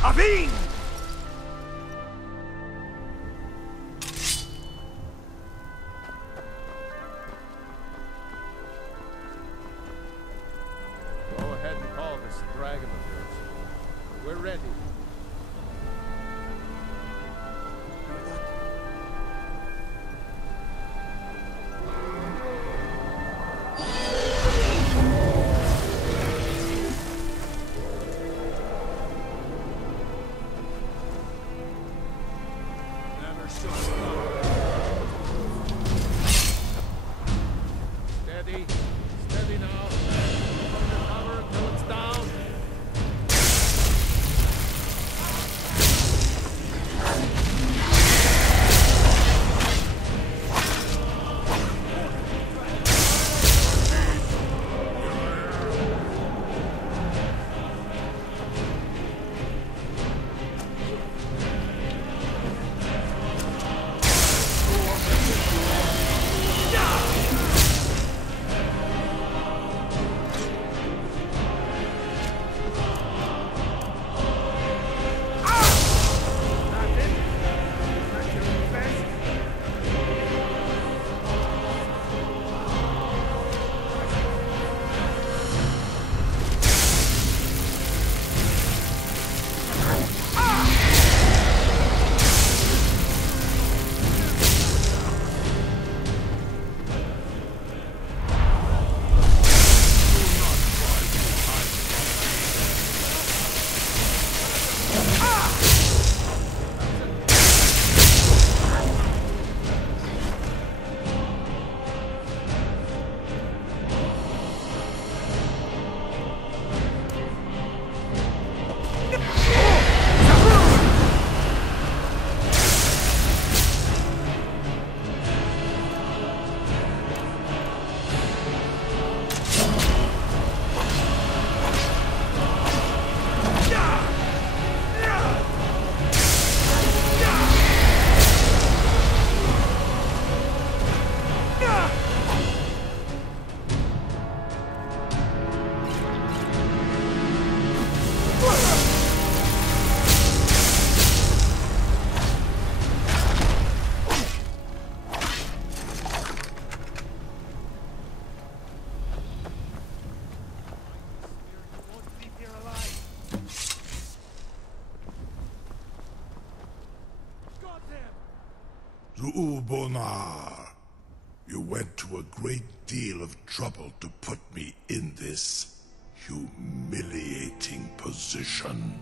Avin! Go ahead and call this dragon of yours. We're ready. Steady. Steady now. Hold your cover until it's down. Zubonar, you went to a great deal of trouble to put me in this humiliating position.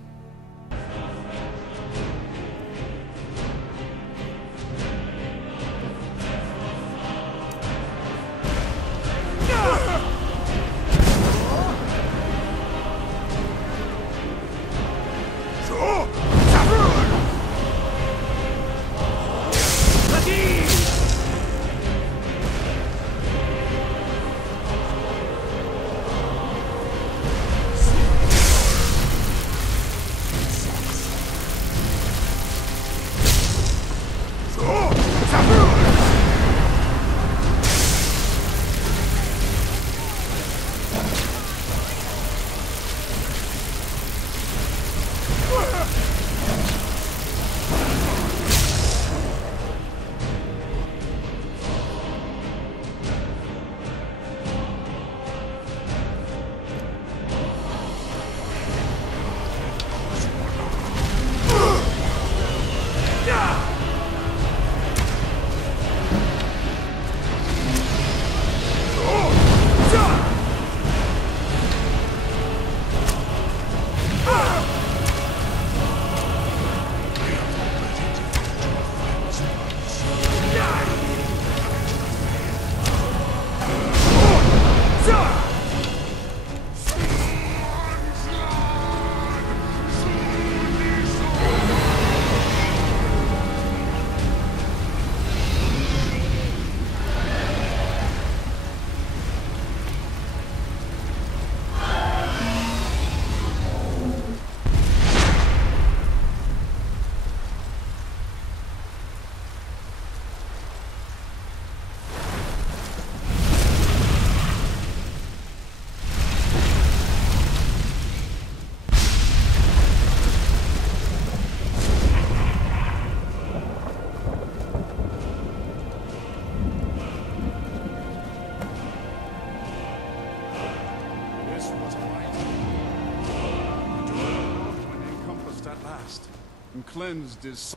and cleansed his.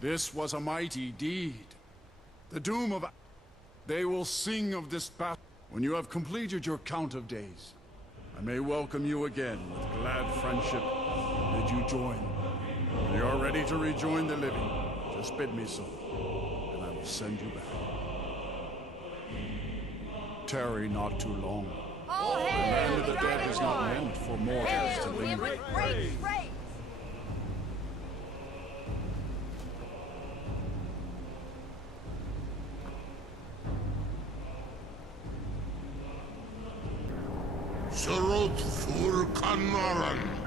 This was a mighty deed. The doom of. They will sing of this battle when you have completed your count of days. I may welcome you again with glad friendship and bid you join. When you are ready to rejoin the living, just bid me so, and I will send you back. Tarry not too long. Oh, The land of the dead is not meant for mortals to linger. Great! Surut fur Kanaran.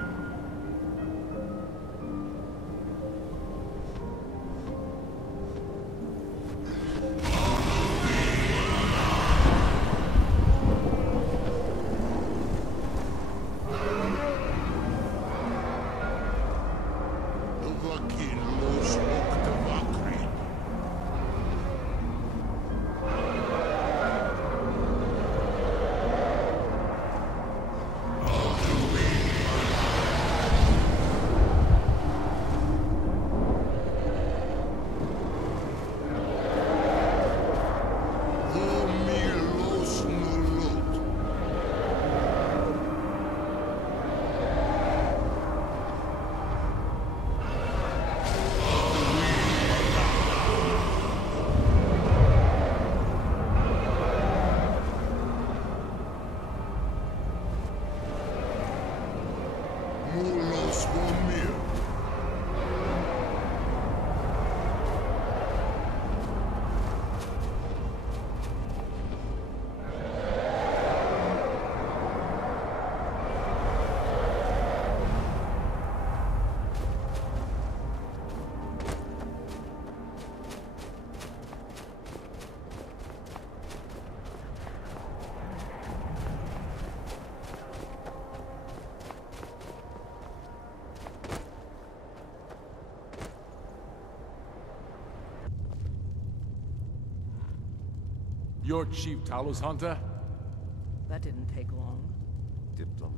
Your chief Talos hunter? That didn't take long.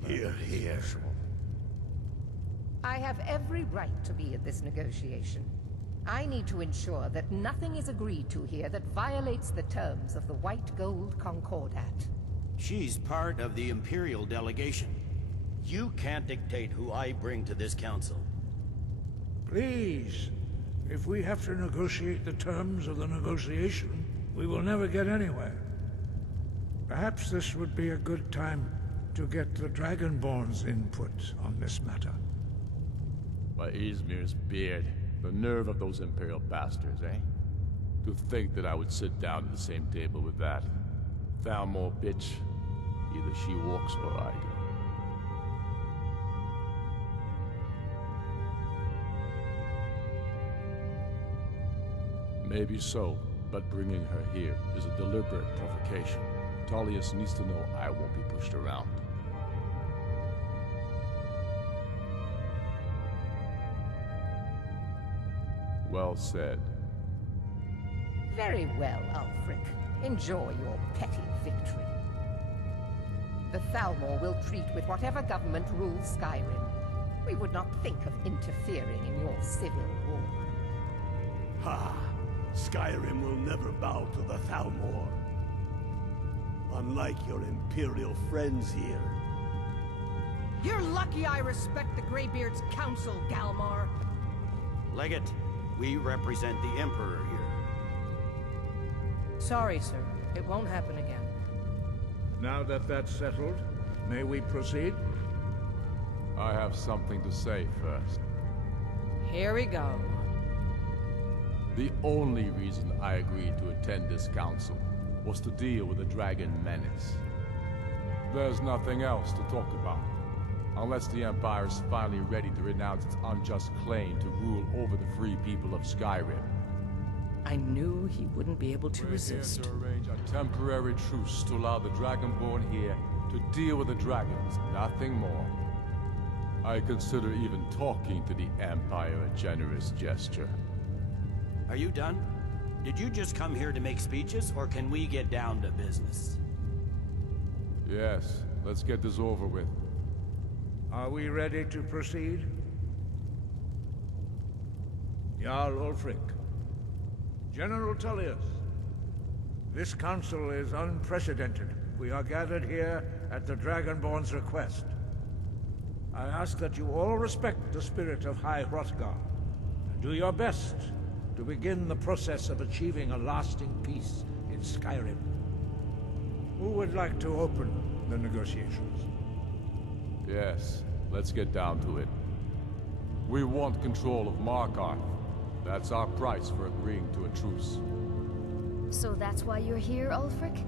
Here, here. I have every right to be at this negotiation. I need to ensure that nothing is agreed to here that violates the terms of the White Gold Concordat. She's part of the Imperial delegation. You can't dictate who I bring to this council. Please, if we have to negotiate the terms of the negotiation, we will never get anywhere. Perhaps this would be a good time to get the Dragonborn's input on this matter. By Izmir's beard, the nerve of those Imperial bastards, eh? To think that I would sit down at the same table with that Thalmor bitch. Either she walks or I do. Maybe so, but bringing her here is a deliberate provocation. Tullius needs to know I won't be pushed around. Well said. Very well, Ulfric. Enjoy your petty victory. The Thalmor will treat with whatever government rules Skyrim. We would not think of interfering in your civil war. Ha! Skyrim will never bow to the Thalmor. Unlike your Imperial friends here. You're lucky I respect the Greybeard's counsel, Galmar. Legate, we represent the Emperor here. Sorry, sir. It won't happen again. Now that that's settled, may we proceed? I have something to say first. Here we go. The only reason I agreed to attend this council was to deal with the dragon menace. There's nothing else to talk about, unless the Empire is finally ready to renounce its unjust claim to rule over the free people of Skyrim. I knew he wouldn't be able to We're resist. here to arrange a temporary truce to allow the Dragonborn here to deal with the dragons, nothing more. I consider even talking to the Empire a generous gesture. Are you done? Did you just come here to make speeches, or can we get down to business? Yes, let's get this over with. Are we ready to proceed? Jarl Ulfric. General Tullius. This council is unprecedented. We are gathered here at the Dragonborn's request. I ask that you all respect the spirit of High Hrothgar, and do your best to begin the process of achieving a lasting peace in Skyrim. Who would like to open the negotiations? Yes, let's get down to it. We want control of Markarth. That's our price for agreeing to a truce. So that's why you're here, Ulfric?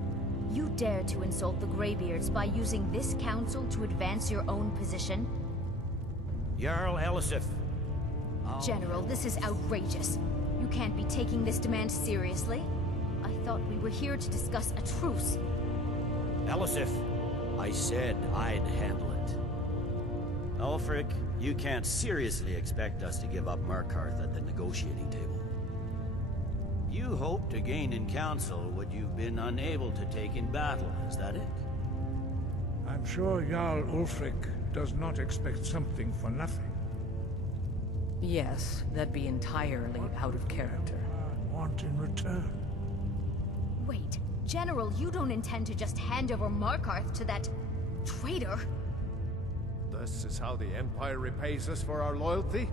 You dare to insult the Greybeards by using this council to advance your own position? Jarl Elisif. General, this is outrageous. You can't be taking this demand seriously. I thought we were here to discuss a truce. Elisif, I said I'd handle it. Ulfric, you can't seriously expect us to give up Markarth at the negotiating table. You hoped to gain in council what you've been unable to take in battle, is that it? I'm sure Jarl Ulfric does not expect something for nothing. Yes, that'd be entirely out of character. I want in return. Wait, General, you don't intend to just hand over Markarth to that traitor? This is how the Empire repays us for our loyalty?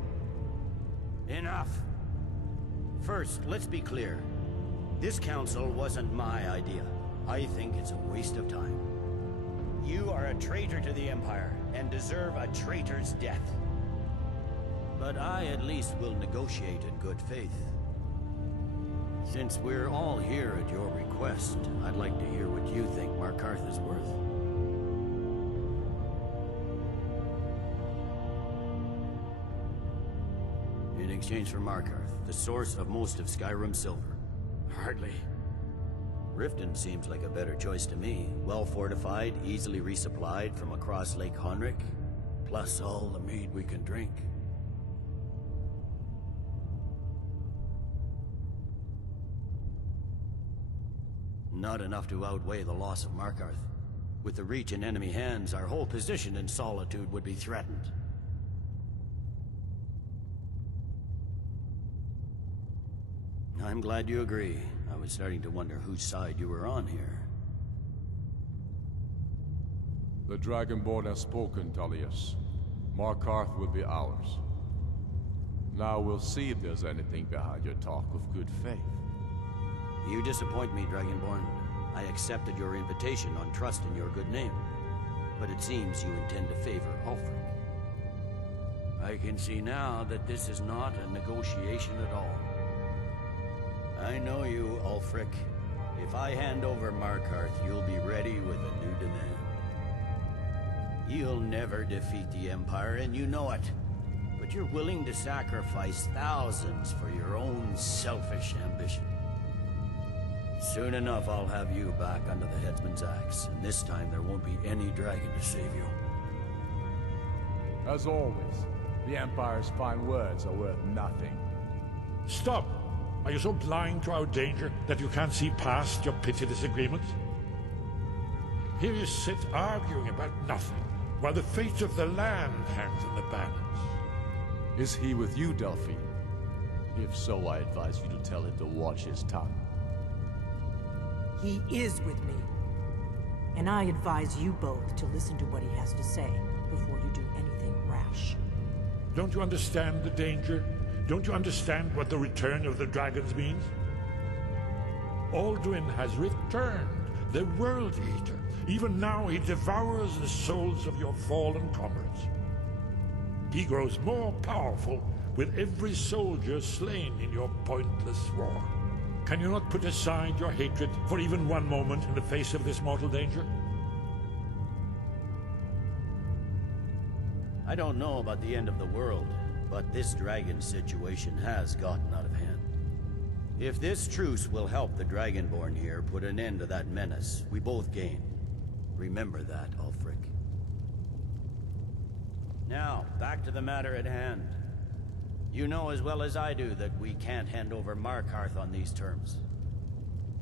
Enough. First, let's be clear. This council wasn't my idea. I think it's a waste of time. You are a traitor to the Empire, and deserve a traitor's death. But I at least will negotiate in good faith. Since we're all here at your request, I'd like to hear what you think Markarth is worth. In exchange for Markarth, the source of most of Skyrim's silver. Hardly. Riften seems like a better choice to me. Well fortified, easily resupplied from across Lake Honric, plus all the mead we can drink. Not enough to outweigh the loss of Markarth. With the Reach in enemy hands, our whole position in Solitude would be threatened. I'm glad you agree. I was starting to wonder whose side you were on here. The Dragonborn has spoken, Tullius. Markarth will be ours. Now we'll see if there's anything behind your talk of good faith. You disappoint me, Dragonborn. I accepted your invitation on trust in your good name. But it seems you intend to favor Ulfric. I can see now that this is not a negotiation at all. I know you, Ulfric. If I hand over Markarth, you'll be ready with a new demand. You'll never defeat the Empire, and you know it. But you're willing to sacrifice thousands for your own selfish ambition. Soon enough, I'll have you back under the headsman's axe, and this time there won't be any dragon to save you. As always, the Empire's fine words are worth nothing. Stop! Are you so blind to our danger that you can't see past your petty disagreements? Here you sit arguing about nothing, while the fate of the land hangs in the balance. Is he with you, Delphine? If so, I advise you to tell him to watch his tongue. He is with me. And I advise you both to listen to what he has to say before you do anything rash. Don't you understand the danger? Don't you understand what the return of the dragons means? Alduin has returned, the World Eater. Even now he devours the souls of your fallen comrades. He grows more powerful with every soldier slain in your pointless war. Can you not put aside your hatred for even one moment in the face of this mortal danger? I don't know about the end of the world, but this dragon situation has gotten out of hand. If this truce will help the Dragonborn here put an end to that menace, we both gain. Remember that, Ulfric. Now, back to the matter at hand. You know as well as I do that we can't hand over Markarth on these terms.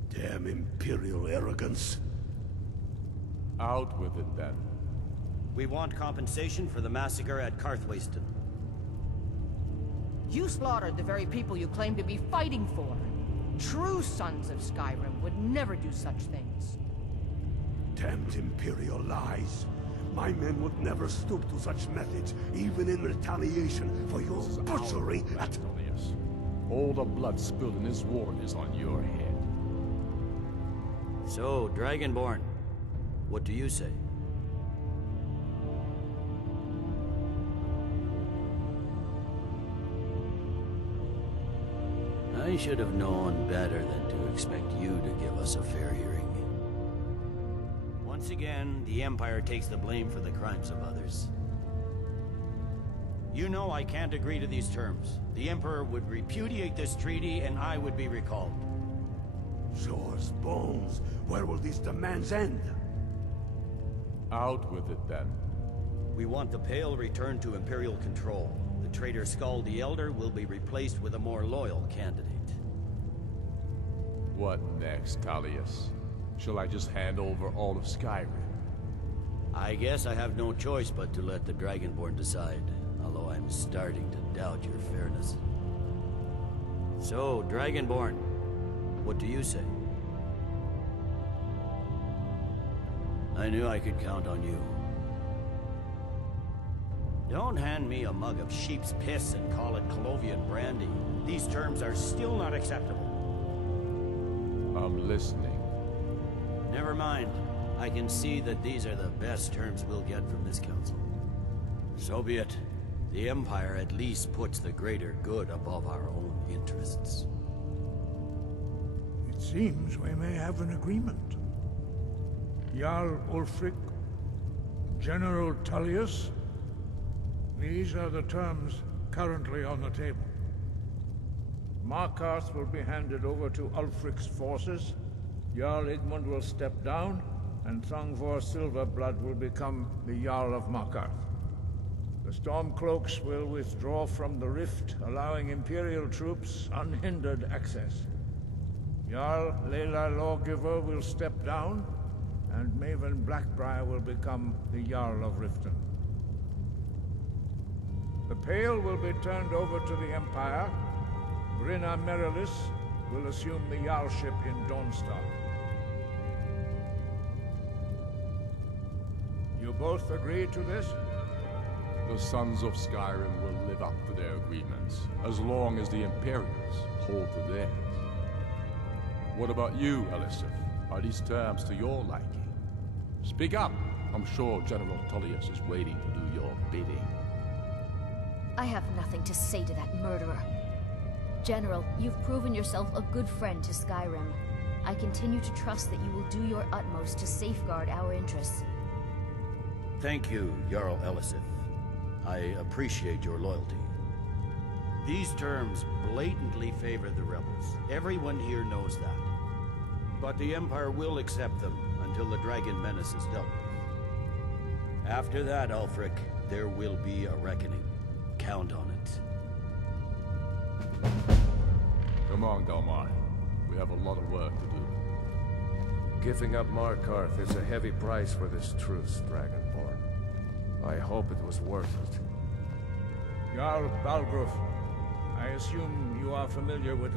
Damn Imperial arrogance. Out with it, then. We want compensation for the massacre at Karthwasten. You slaughtered the very people you claim to be fighting for. True sons of Skyrim would never do such things. Damned Imperial lies. My men would never stoop to such methods, even in retaliation for your butchery at... Tullius. All the blood spilled in this war is on your head. So, Dragonborn, what do you say? I should have known better than to expect you to give us a fair hearing. Once again, the Empire takes the blame for the crimes of others. You know I can't agree to these terms. The Emperor would repudiate this treaty and I would be recalled. Swords, bones, where will these demands end? Out with it then. We want the Pale returned to Imperial control. The traitor Skull the Elder will be replaced with a more loyal candidate. What next, Tullius? Shall I just hand over all of Skyrim? I guess I have no choice but to let the Dragonborn decide, although I'm starting to doubt your fairness. So, Dragonborn, what do you say? I knew I could count on you. Don't hand me a mug of sheep's piss and call it Colovian brandy. These terms are still not acceptable. I'm listening. Never mind. I can see that these are the best terms we'll get from this council. So be it. The Empire at least puts the greater good above our own interests. It seems we may have an agreement. Jarl Ulfric, General Tullius, these are the terms currently on the table. Markarth will be handed over to Ulfric's forces, Jarl Igmund will step down, and Thongvor Silverblood will become the Jarl of Markarth. The Stormcloaks will withdraw from the Rift, allowing Imperial troops unhindered access. Jarl Leila Lawgiver will step down, and Maven Blackbriar will become the Jarl of Riften. The Pale will be turned over to the Empire. Brinna Merilis will assume the Jarlship in Dawnstar. You both agree to this? The Sons of Skyrim will live up to their agreements, as long as the Imperials hold to theirs. What about you, Elisif? Are these terms to your liking? Speak up! I'm sure General Tullius is waiting to do your bidding. I have nothing to say to that murderer. General, you've proven yourself a good friend to Skyrim. I continue to trust that you will do your utmost to safeguard our interests. Thank you, Jarl Elisif. I appreciate your loyalty. These terms blatantly favor the rebels. Everyone here knows that. But the Empire will accept them until the Dragon Menace is dealt with. After that, Ulfric, there will be a reckoning. Count on it. Come on, Delmar. We have a lot of work to do. Giving up Markarth is a heavy price for this truce, Dragonborn. I hope it was worth it. Jarl Balgruuf, I assume you are familiar with